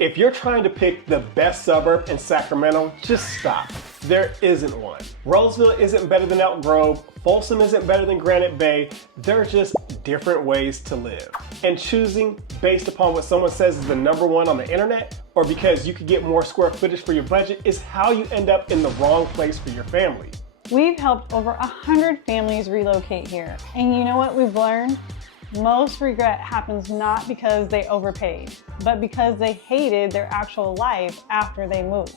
If you're trying to pick the best suburb in Sacramento, just stop. There isn't one. Roseville isn't better than Elk Grove. Folsom isn't better than Granite Bay. They're just different ways to live. And choosing based upon what someone says is the #1 on the internet, or because you could get more square footage for your budget, is how you end up in the wrong place for your family. We've helped over 100 families relocate here. And you know what we've learned? Most regret happens not because they overpaid, but because they hated their actual life after they moved.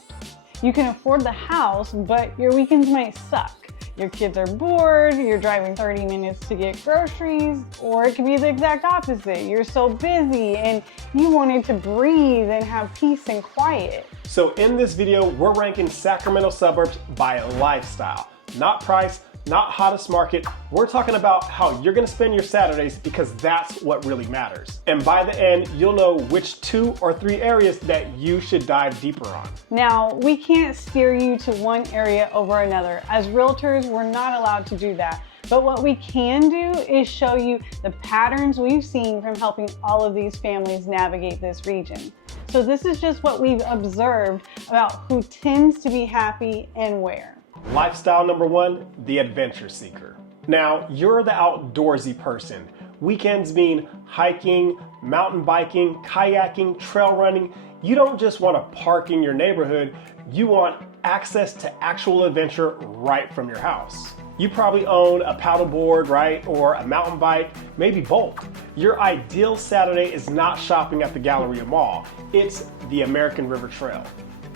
You can afford the house, but your weekends might suck. Your kids are bored, you're driving 30 minutes to get groceries, or it could be the exact opposite. You're so busy and you wanted to breathe and have peace and quiet. So in this video, we're ranking Sacramento suburbs by lifestyle, not price, not hottest market. We're talking about how you're gonna spend your Saturdays, because that's what really matters. And by the end, you'll know which 2 or 3 areas that you should dive deeper on. Now, we can't steer you to one area over another. As realtors, we're not allowed to do that. But what we can do is show you the patterns we've seen from helping all of these families navigate this region. So this is just what we've observed about who tends to be happy and where. Lifestyle #1, the adventure seeker. Now, you're the outdoorsy person. Weekends mean hiking, mountain biking, kayaking, trail running. You don't just want to park in your neighborhood, you want access to actual adventure right from your house. You probably own a paddleboard, right? Or a mountain bike, maybe both. Your ideal Saturday is not shopping at the Galleria Mall, it's the American River Trail.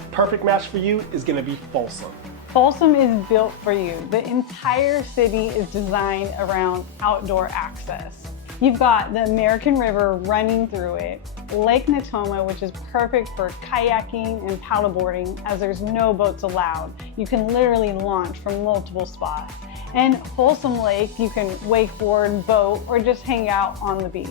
Perfect match for you is going to be Folsom. Folsom is built for you. The entire city is designed around outdoor access. You've got the American River running through it, Lake Natoma, which is perfect for kayaking and paddleboarding as there's no boats allowed. You can literally launch from multiple spots. And Folsom Lake, you can wakeboard, boat, or just hang out on the beach.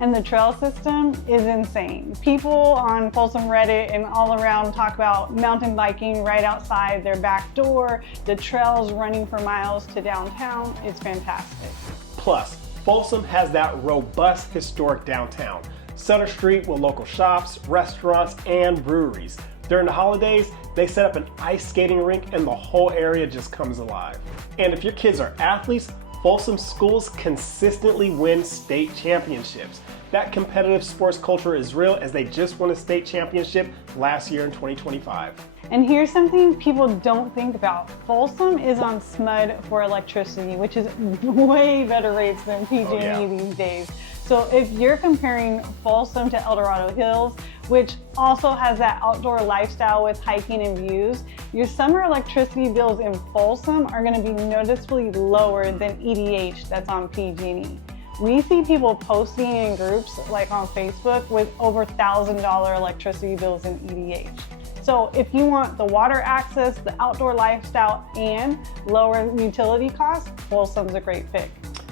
And the trail system is insane. People on Folsom Reddit and all around talk about mountain biking right outside their back door, the trails running for miles to downtown. It's fantastic. Plus, Folsom has that robust historic downtown. Sutter Street with local shops, restaurants, and breweries. During the holidays, they set up an ice skating rink and the whole area just comes alive. And if your kids are athletes, Folsom schools consistently win state championships. That competitive sports culture is real, as they just won a state championship last year in 2025. And here's something people don't think about. Folsom is on SMUD for electricity, which is way better rates than PG&E these days. So if you're comparing Folsom to El Dorado Hills, which also has that outdoor lifestyle with hiking and views, your summer electricity bills in Folsom are going to be noticeably lower than EDH that's on PG&E. We see people posting in groups like on Facebook with over $1,000 electricity bills in EDH. So if you want the water access, the outdoor lifestyle, and lower utility costs, Folsom's a great pick.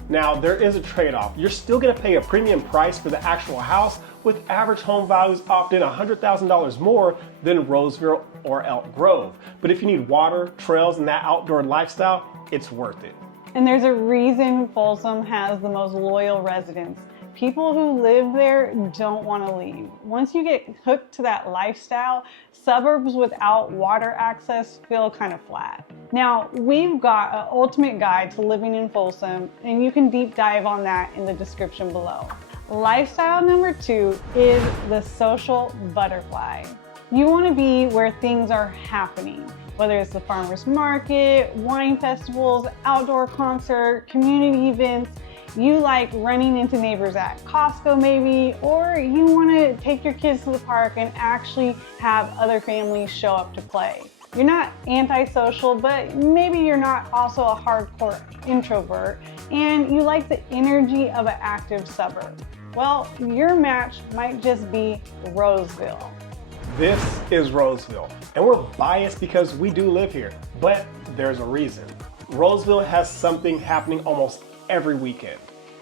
Now, there is a trade-off. You're still gonna pay a premium price for the actual house, with average home values often $100,000 more than Roseville or Elk Grove. But if you need water, trails, and that outdoor lifestyle, it's worth it. And there's a reason Folsom has the most loyal residents. People who live there don't want to leave. Once you get hooked to that lifestyle, suburbs without water access feel kind of flat. Now, we've got an ultimate guide to living in Folsom, and you can deep dive on that in the description below. Lifestyle #2 is the social butterfly. You want to be where things are happening, whether it's the farmer's market, wine festivals, outdoor concert, community events. You like running into neighbors at Costco maybe, or you want to take your kids to the park and actually have other families show up to play. You're not antisocial, but maybe you're not also a hardcore introvert, and you like the energy of an active suburb. Well, your match might just be Roseville. This is Roseville, and we're biased because we do live here, but there's a reason. Roseville has something happening almost every weekend.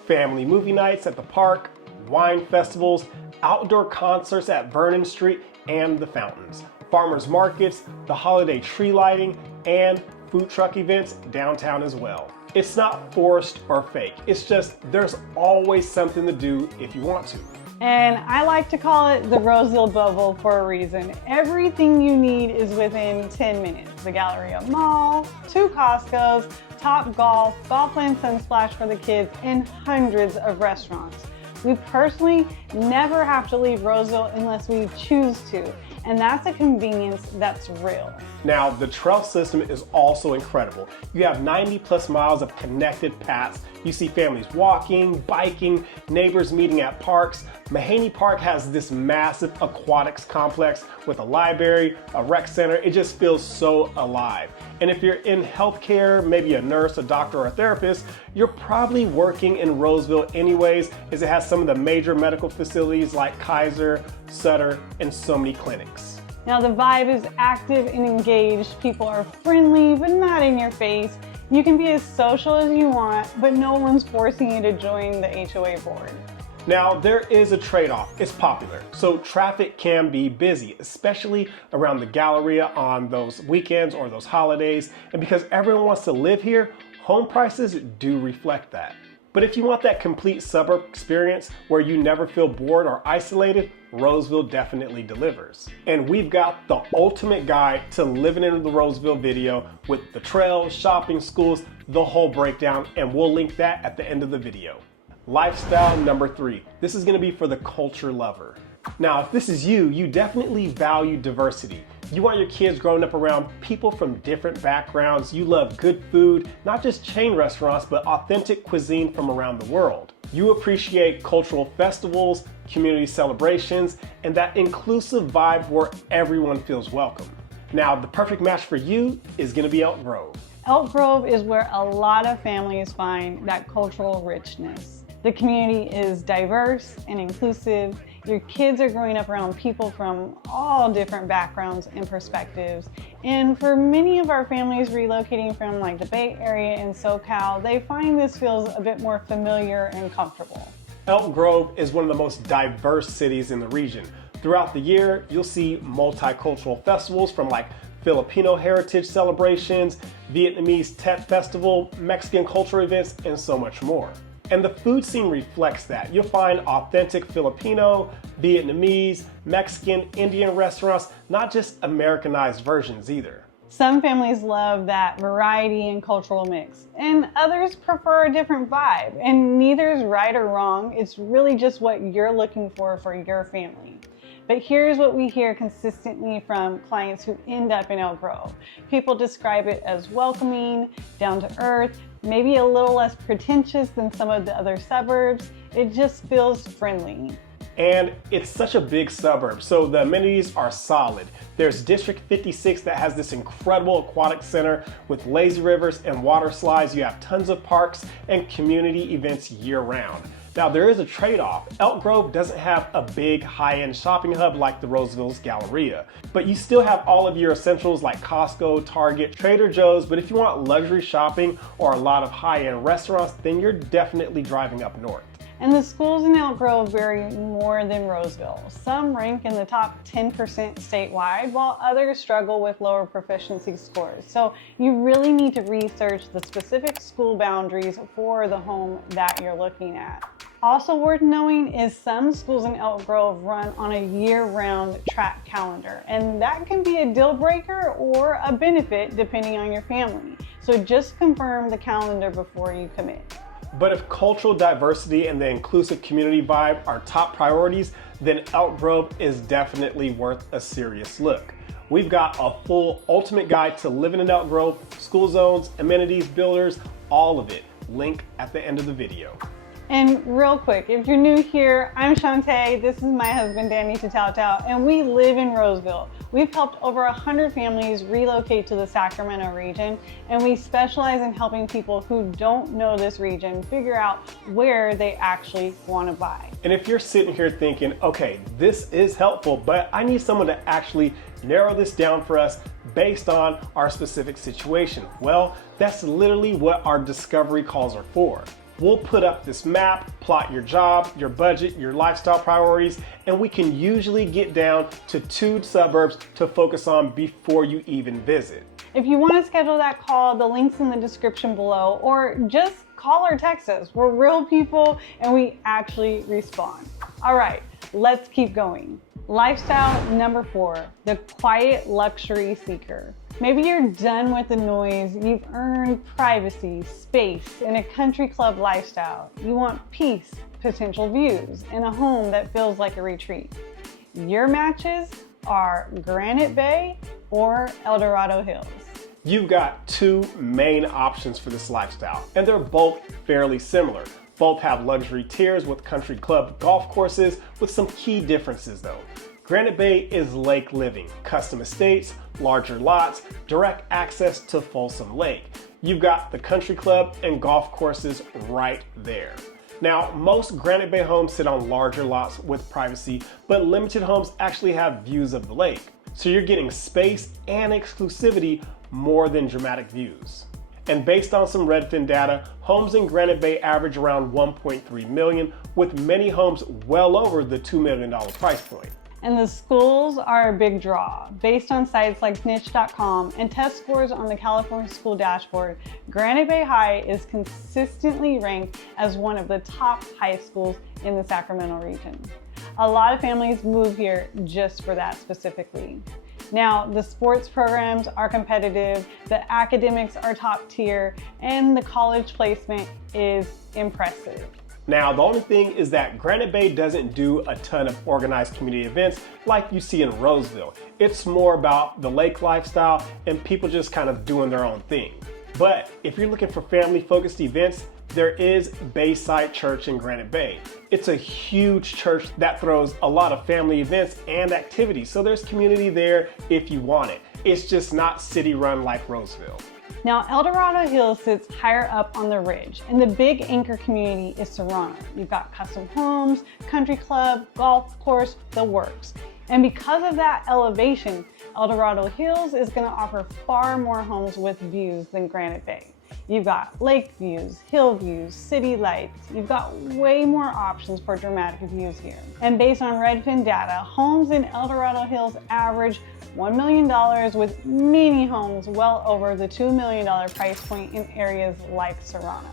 Family movie nights at the park, wine festivals, outdoor concerts at Vernon Street and the fountains, farmers markets, the holiday tree lighting, and food truck events downtown as well. It's not forced or fake. It's just there's always something to do if you want to. And I like to call it the Roseville bubble for a reason. Everything you need is within 10 minutes. The Galleria Mall, 2 Costco's, Top Golf, Golfland Sunsplash for the kids, and hundreds of restaurants. We personally never have to leave Roseville unless we choose to, and that's a convenience that's real. Now, the trail system is also incredible. You have 90+ miles of connected paths. You see families walking, biking, neighbors meeting at parks. Mahaney Park has this massive aquatics complex with a library, a rec center. It just feels so alive. And if you're in healthcare, maybe a nurse, a doctor, or a therapist, you're probably working in Roseville anyways, as it has some of the major medical facilities like Kaiser, Sutter, and so many clinics. Now the vibe is active and engaged. People are friendly, but not in your face. You can be as social as you want, but no one's forcing you to join the HOA board. Now, there is a trade-off. It's popular, so traffic can be busy, especially around the Galleria on those weekends or those holidays. And because everyone wants to live here, home prices do reflect that. But if you want that complete suburb experience where you never feel bored or isolated, Roseville definitely delivers. And we've got the ultimate guide to living in the Roseville video with the trails, shopping, schools, the whole breakdown, and we'll link that at the end of the video. Lifestyle number 3. This is going to be for the culture lover. Now, if this is you, you definitely value diversity. You want your kids growing up around people from different backgrounds. You love good food, not just chain restaurants, but authentic cuisine from around the world. You appreciate cultural festivals, community celebrations, and that inclusive vibe where everyone feels welcome. Now, the perfect match for you is going to be Elk Grove. Elk Grove is where a lot of families find that cultural richness. The community is diverse and inclusive. Your kids are growing up around people from all different backgrounds and perspectives. And for many of our families relocating from like the Bay Area and SoCal, they find this feels a bit more familiar and comfortable. Elk Grove is one of the most diverse cities in the region. Throughout the year, you'll see multicultural festivals from like Filipino heritage celebrations, Vietnamese Tet Festival, Mexican culture events, and so much more. And the food scene reflects that. You'll find authentic Filipino, Vietnamese, Mexican, Indian restaurants, not just Americanized versions either. Some families love that variety and cultural mix, and others prefer a different vibe. And neither is right or wrong. It's really just what you're looking for your family. But here's what we hear consistently from clients who end up in Elk Grove. People describe it as welcoming, down to earth, maybe a little less pretentious than some of the other suburbs. It just feels friendly. And it's such a big suburb, so the amenities are solid. There's District 56 that has this incredible aquatic center with lazy rivers and water slides. You have tons of parks and community events year-round. Now, there is a trade-off. Elk Grove doesn't have a big high-end shopping hub like the Roseville's Galleria, but you still have all of your essentials like Costco, Target, Trader Joe's. But if you want luxury shopping or a lot of high-end restaurants, then you're definitely driving up north. And the schools in Elk Grove vary more than Roseville. Some rank in the top 10% statewide, while others struggle with lower proficiency scores. So you really need to research the specific school boundaries for the home that you're looking at. Also worth knowing is some schools in Elk Grove run on a year-round track calendar, and that can be a deal breaker or a benefit depending on your family. So just confirm the calendar before you commit. But if cultural diversity and the inclusive community vibe are top priorities, then Elk Grove is definitely worth a serious look. We've got a full ultimate guide to living in Elk Grove, school zones, amenities, builders, all of it. Link at the end of the video. And real quick, if you're new here, I'm Shantae, this is my husband Danny Tatao, and we live in Roseville. We've helped over 100 families relocate to the Sacramento region, and we specialize in helping people who don't know this region figure out where they actually want to buy. And if you're sitting here thinking, okay, this is helpful, but I need someone to actually narrow this down for us based on our specific situation, well, that's literally what our discovery calls are for. We'll put up this map, plot your job, your budget, your lifestyle priorities, and we can usually get down to 2 suburbs to focus on before you even visit. If you want to schedule that call, the link's in the description below, or just call or text us. We're real people and we actually respond. All right, Let's keep going. Lifestyle number 4, the quiet luxury seeker. Maybe you're done with the noise, you've earned privacy, space, and a country club lifestyle. You want peace, potential views, and a home that feels like a retreat. Your matches are Granite Bay or El Dorado Hills. You've got two main options for this lifestyle, and they're both fairly similar. Both have luxury tiers with country club golf courses, with some key differences though. Granite Bay is lake living, custom estates, larger lots, direct access to Folsom Lake. You've got the country club and golf courses right there. Now, most Granite Bay homes sit on larger lots with privacy, but limited homes actually have views of the lake. So you're getting space and exclusivity more than dramatic views. And based on some Redfin data, homes in Granite Bay average around $1.3 million, with many homes well over the $2 million price point. And the schools are a big draw. Based on sites like snitch.com and test scores on the California School Dashboard, Granite Bay High is consistently ranked as one of the top high schools in the Sacramento region. A lot of families move here just for that specifically. Now, the sports programs are competitive, the academics are top tier, and the college placement is impressive. Now, the only thing is that Granite Bay doesn't do a ton of organized community events like you see in Roseville. It's more about the lake lifestyle and people just kind of doing their own thing. But if you're looking for family-focused events, there is Bayside Church in Granite Bay. It's a huge church that throws a lot of family events and activities, so there's community there if you want it. It's just not city-run like Roseville. Now, El Dorado Hills sits higher up on the ridge, and the big anchor community is Serrano. You've got custom homes, country club, golf course, the works. And because of that elevation, El Dorado Hills is going to offer far more homes with views than Granite Bay. You've got lake views, hill views, city lights. You've got way more options for dramatic views here. And based on Redfin data, homes in El Dorado Hills average $1 million, with many homes well over the $2 million price point in areas like Serrano.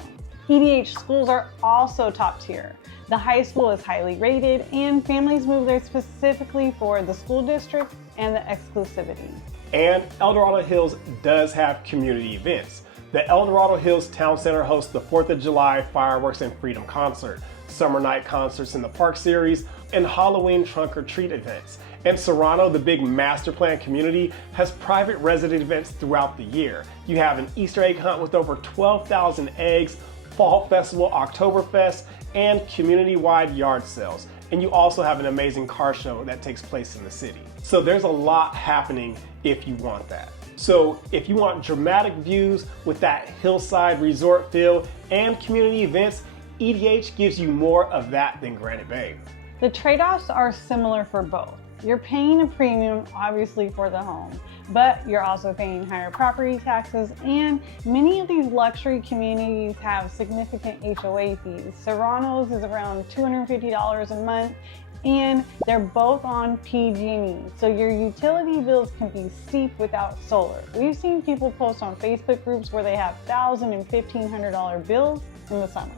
EDH schools are also top tier. The high school is highly rated, and families move there specifically for the school district and the exclusivity. And El Dorado Hills does have community events. The El Dorado Hills Town Center hosts the 4th of July Fireworks and Freedom Concert, Summer Night Concerts in the Park Series, and Halloween Trunk or Treat events. And Serrano, the big master plan community, has private resident events throughout the year. You have an Easter egg hunt with over 12,000 eggs, Fall Festival, Oktoberfest, and community-wide yard sales. And you also have an amazing car show that takes place in the city. So there's a lot happening if you want that. So if you want dramatic views with that hillside resort feel and community events, EDH gives you more of that than Granite Bay. The trade-offs are similar for both. You're paying a premium, obviously, for the home, but you're also paying higher property taxes, and many of these luxury communities have significant HOA fees. Serrano's is around $250 a month, and they're both on PG&E, so your utility bills can be steep without solar. We've seen people post on Facebook groups where they have $1,000 and $1,500 bills in the summer.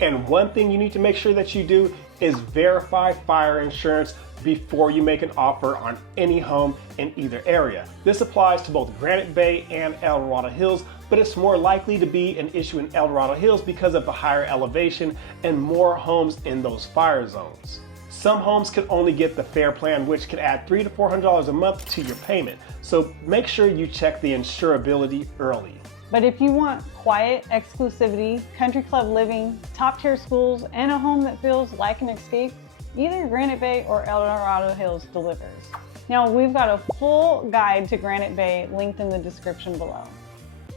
And one thing you need to make sure that you do is verify fire insurance before you make an offer on any home in either area. This applies to both Granite Bay and El Dorado Hills, but it's more likely to be an issue in El Dorado Hills because of the higher elevation and more homes in those fire zones. Some homes could only get the fair plan, which could add $300 to $400 a month to your payment. So make sure you check the insurability early. But if you want quiet exclusivity, country club living, top tier schools, and a home that feels like an escape, either Granite Bay or El Dorado Hills delivers. Now, we've got a full guide to Granite Bay linked in the description below.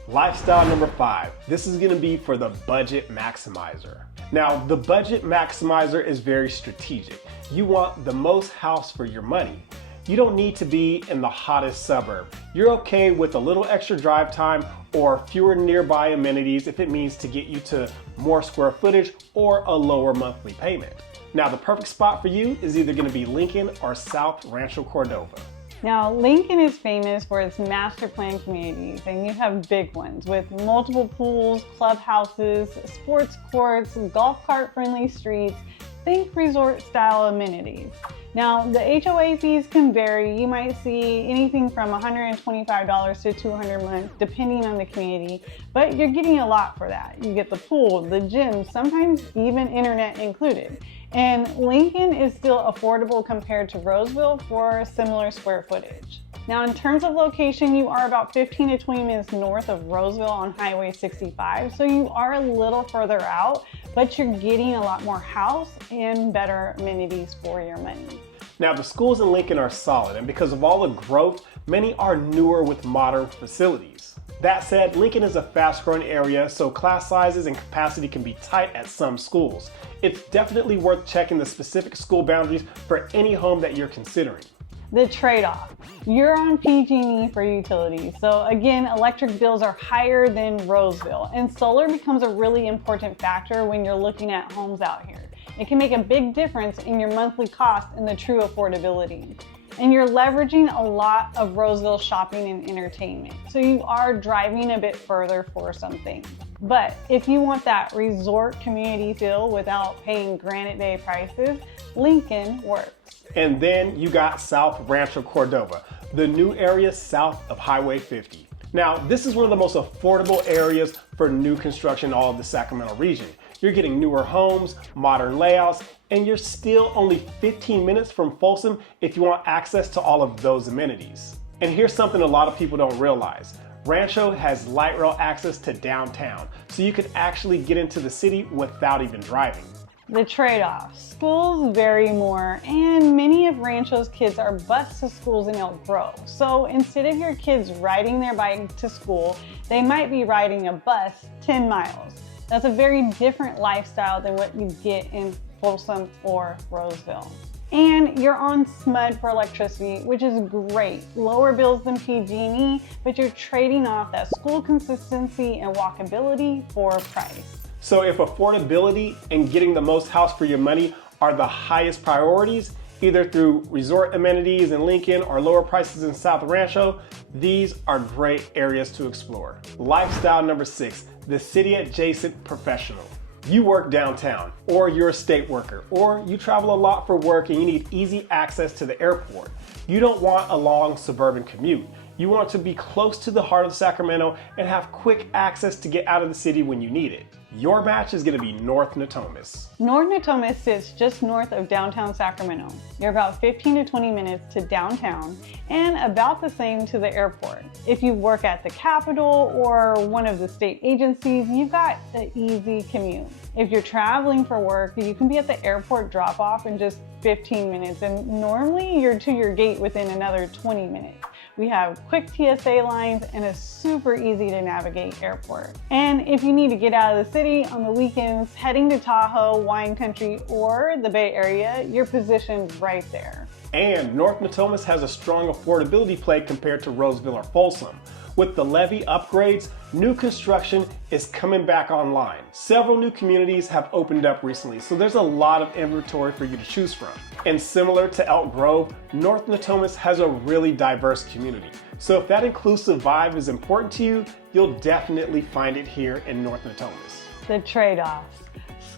Lifestyle number 5. This is gonna be for the budget maximizer. Now, the budget maximizer is very strategic. You want the most house for your money. You don't need to be in the hottest suburb. You're okay with a little extra drive time or fewer nearby amenities if it means to get you to more square footage or a lower monthly payment. Now, the perfect spot for you is either gonna be Lincoln or South Rancho Cordova. Now, Lincoln is famous for its master plan communities, and you have big ones with multiple pools, clubhouses, sports courts, golf cart friendly streets, think resort style amenities. Now, the HOA fees can vary. You might see anything from $125 to $200 a month, depending on the community, but you're getting a lot for that. You get the pool, the gym, sometimes even internet included. And Lincoln is still affordable compared to Roseville for similar square footage. Now, in terms of location, you are about 15 to 20 minutes north of Roseville on Highway 65, so you are a little further out, but you're getting a lot more house and better amenities for your money. Now, the schools in Lincoln are solid, and because of all the growth, many are newer with modern facilities. That said, Lincoln is a fast-growing area, so class sizes and capacity can be tight at some schools. It's definitely worth checking the specific school boundaries for any home that you're considering. The trade-off. You're on PG&E for utilities. So again, electric bills are higher than Roseville, and solar becomes a really important factor when you're looking at homes out here. It can make a big difference in your monthly cost and the true affordability. And you're leveraging a lot of Roseville shopping and entertainment. So you are driving a bit further for something. But if you want that resort community feel without paying Granite Day prices, Lincoln works. And then you got South Rancho Cordova, the new area south of Highway 50. Now, this is one of the most affordable areas for new construction in all of the Sacramento region. You're getting newer homes, modern layouts, and you're still only 15 minutes from Folsom if you want access to all of those amenities. And here's something a lot of people don't realize. Rancho has light rail access to downtown, so you can actually get into the city without even driving. The trade-off. Schools vary more, and many of Rancho's kids are bused to schools in Elk Grove. So instead of your kids riding their bike to school, they might be riding a bus 10 miles. That's a very different lifestyle than what you get in Folsom or Roseville. And you're on SMUD for electricity, which is great. Lower bills than PG&E, but you're trading off that school consistency and walkability for price. So if affordability and getting the most house for your money are the highest priorities, either through resort amenities in Lincoln or lower prices in South Rancho, these are great areas to explore. Lifestyle number 6, the city adjacent professional. You work downtown, or you're a state worker, or you travel a lot for work and you need easy access to the airport. You don't want a long suburban commute. You want to be close to the heart of Sacramento and have quick access to get out of the city when you need it. Your match is going to be North Natomas. North Natomas sits just north of downtown Sacramento. You're about 15 to 20 minutes to downtown and about the same to the airport. If you work at the Capitol or one of the state agencies, you've got the easy commute. If you're traveling for work, you can be at the airport drop-off in just 15 minutes, and normally you're to your gate within another 20 minutes. We have quick TSA lines and a super easy to navigate airport. And if you need to get out of the city on the weekends, heading to Tahoe, Wine Country, or the Bay Area, you're positioned right there. And North Natomas has a strong affordability play compared to Roseville or Folsom. With the levee upgrades, new construction is coming back online. Several new communities have opened up recently, so there's a lot of inventory for you to choose from. And similar to Elk Grove, North Natomas has a really diverse community. So if that inclusive vibe is important to you, you'll definitely find it here in North Natomas. The trade-offs.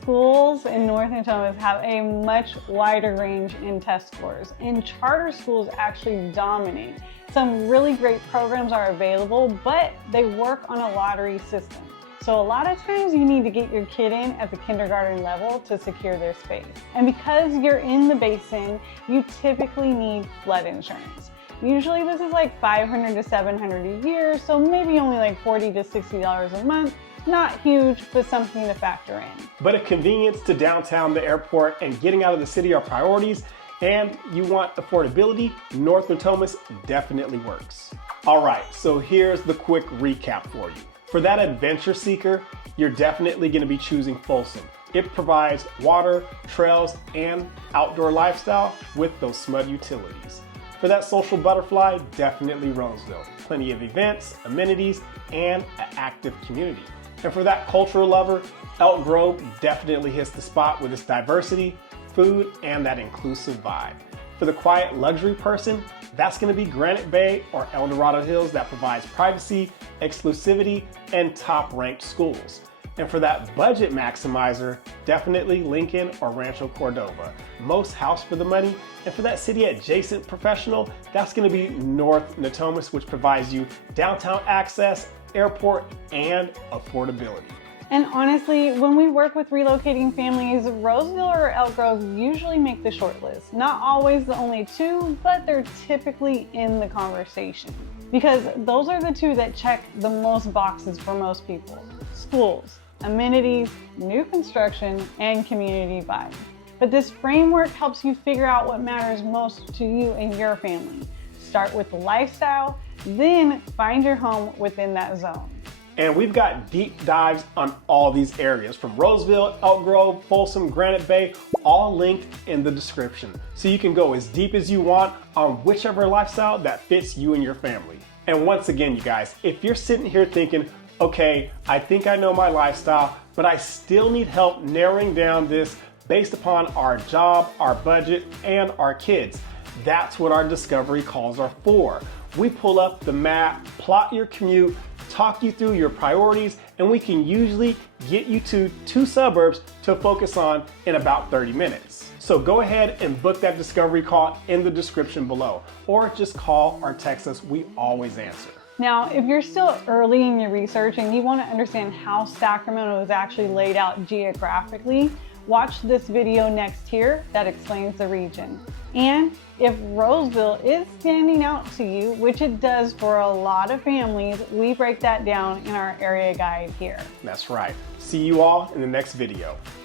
Schools in North Natomas have a much wider range in test scores, and charter schools actually dominate. Some really great programs are available, but they work on a lottery system. So a lot of times you need to get your kid in at the kindergarten level to secure their space. And because you're in the basin, you typically need flood insurance. Usually this is like $500 to $700 a year, so maybe only like $40 to $60 a month. Not huge, but something to factor in. But if convenience to downtown, the airport, and getting out of the city are priorities, and you want affordability, North Natomas definitely works. All right, so here's the quick recap for you. For that adventure seeker, you're definitely going to be choosing Folsom. It provides water, trails, and outdoor lifestyle with those SMUD utilities. For that social butterfly, definitely Roseville. Plenty of events, amenities, and an active community. And for that cultural lover, Elk Grove definitely hits the spot with its diversity, food, and that inclusive vibe. For the quiet luxury person, that's going to be Granite Bay or El Dorado Hills that provides privacy, exclusivity, and top-ranked schools. And for that budget maximizer, definitely Lincoln or Rancho Cordova. Most house for the money. And for that city adjacent professional, that's gonna be North Natomas, which provides you downtown access, airport, and affordability. And honestly, when we work with relocating families, Roseville or Elk Grove usually make the short list. Not always the only two, but they're typically in the conversation. Because those are the two that check the most boxes for most people. Schools, amenities, new construction, and community vibe. But this framework helps you figure out what matters most to you and your family. Start with the lifestyle, then find your home within that zone. And we've got deep dives on all these areas from Roseville, Elk Grove, Folsom, Granite Bay, all linked in the description. So you can go as deep as you want on whichever lifestyle that fits you and your family. And once again, you guys, if you're sitting here thinking, okay, I think I know my lifestyle, but I still need help narrowing down this based upon our job, our budget, and our kids, that's what our discovery calls are for. We pull up the map, plot your commute, talk you through your priorities, and we can usually get you to 2 suburbs to focus on in about 30 minutes. So go ahead and book that discovery call in the description below, or just call or text us. We always answer. Now, if you're still early in your research and you want to understand how Sacramento is actually laid out geographically, watch this video next here that explains the region. And if Roseville is standing out to you, which it does for a lot of families, we break that down in our area guide here. That's right. See you all in the next video.